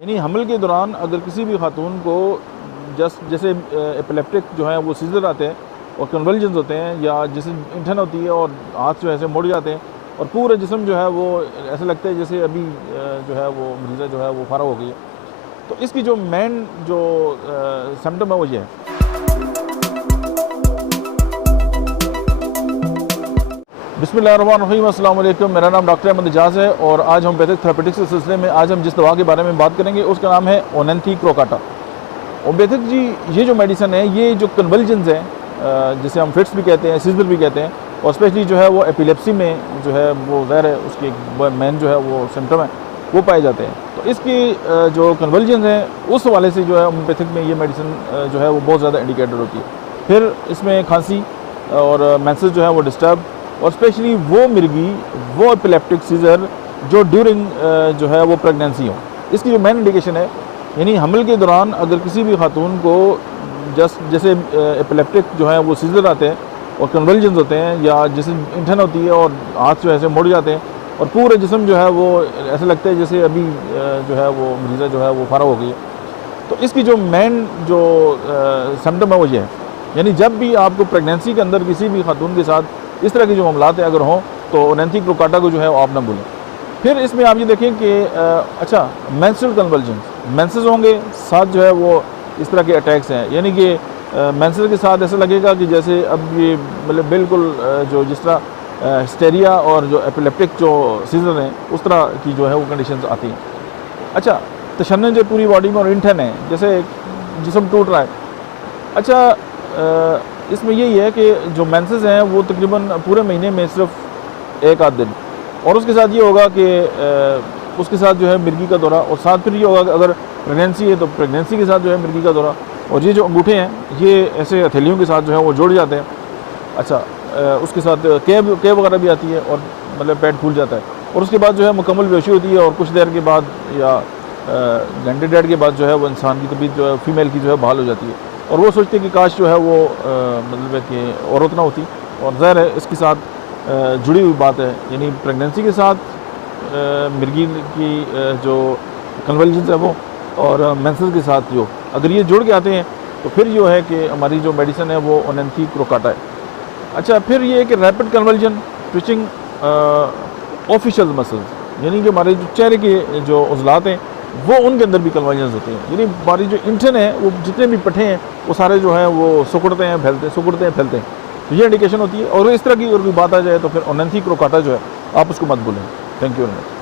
यानी हमल के दौरान अगर किसी भी खातून को जैसे एपिलेप्टिक जो है वो सीजर आते हैं और कन्वल्जन्स होते हैं, या जैसे इंठन होती है और हाथ जो है ऐसे मुड़ जाते हैं और पूरा जिस्म जो है वो ऐसा लगता है जैसे अभी जो है वो मरीज़ा जो है वो फारा हो गई है। तो इसकी जो मेन जो सिम्टम है वो ये है। बिस्मिल्लाहिर्रहमानिर्रहीम, अस्सलाम वालेकुम। मेरा नाम डॉक्टर अहमद एजाज़ है और आज हम वैदिक थेरेपेटिक्स के सिलसिले में आज हम जिस दवा के बारे में बात करेंगे उसका नाम है ओनेंथी क्रोकाटा। ओबेथिक जी, ये जो मेडिसिन है ये जो कन्वल्जन्स हैं, जिसे हम फिट्स भी कहते हैं, सीजर भी कहते हैं, और स्पेशली जो है वो एपिलेप्सी में जो है वो ज़ाहिर है उसकी मेन जो है वो सिम्टम है वो पाए जाते हैं। तो इसकी जो कन्वल्जन्स हैं उस हवाले से जो है ओबेथिक में ये मेडिसिन जो है वो बहुत ज़्यादा इंडिकेटेड होती है। फिर इसमें खांसी और मेंसेस जो है वो डिस्टर्ब, और स्पेशली वो मिर्गी, वो एपिलेप्टिक सीजर जो ड्यूरिंग जो है वो प्रेगनेंसी हो। इसकी जो मेन इंडिकेशन है, यानी हमल के दौरान अगर किसी भी खातून को जैसे एपिलेप्टिक जो है वो सीजर आते हैं और कन्वल्जन्स होते हैं, या जैसे इंठन होती है और हाथ जो ऐसे मुड़ जाते हैं और पूरे जिस्म जो है वो ऐसा लगता है जैसे अभी जो है वो मरीज़ा जो है वो फारा हो गई है। तो इसकी जो मेन जो सिम्टम है वो ये है। यानी जब भी आपको प्रेगनेंसी के अंदर किसी भी खातून के साथ इस तरह की जो मामलात अगर हों तो ओनेंथी क्रोकाटा को जो है आप ना भूलें। फिर इसमें आप ये देखें कि अच्छा, मेंस्ट्रुअल कन्वल्जन्स, मेंसेस होंगे, साथ जो है वो इस तरह के अटैक्स हैं, यानी कि मेंसेस के साथ ऐसा लगेगा कि जैसे अब ये मतलब बिल्कुल जो जिस तरह हिस्टेरिया और जो एपिलेप्टिक जो सीजन है उस तरह की जो है वो कंडीशंस आती हैं। अच्छा, तशन्नुन जो पूरी बॉडी में और इंठन है, जैसे जिस्म टूट रहा है। अच्छा, इसमें यही है कि जो मेंसेस हैं वो तकरीबन पूरे महीने में सिर्फ एक आध दिन, और उसके साथ ये होगा कि उसके साथ जो है मिर्गी का दौरा, और साथ फिर ये होगा कि अगर प्रेगनेंसी है तो प्रेगनेंसी के साथ जो है मिर्गी का दौरा, और ये जो अंगूठे हैं ये ऐसे हथेलियों के साथ जो है वो जुड़ जाते हैं। अच्छा, उसके साथ केब वगैरह भी आती है और मतलब पेट फूल जाता है, और उसके बाद जो है मुकम्मल बेहोशी होती है, और कुछ देर के बाद या घंटे डेढ़ के बाद जो है वो इंसान की तबीयत जो है फीमेल की जो है बहाल हो जाती है, और वो सोचते हैं कि काश जो है वो मतलब है कि औरत ना होती। और ज़ाहिर है इसके साथ जुड़ी हुई बात है, यानी प्रेगनेंसी के साथ मिर्गी की जो कन्वल्जन्स है वो, और मेंसेस के साथ जो अगर ये जुड़ के आते हैं तो फिर जो है कि हमारी जो मेडिसिन है वो ओनेंथी क्रोकाटा है। अच्छा, फिर ये है कि rapid convulsion, twitching official muscles, यानी कि हमारे जो चेहरे के जो उज़लात हैं वो उनके अंदर भी कन्वर्जन्स होते हैं, यानी हमारी जो इंटन है वो जितने भी पट्टे हैं वो सारे जो हैं वो सिकुड़ते हैं फैलते हैं। तो ये इंडिकेशन होती है। और इस तरह की अगर कोई बात आ जाए तो फिर ओनेंथी क्रोकाटा जो है आप उसको मत भूलें। Thank you very much.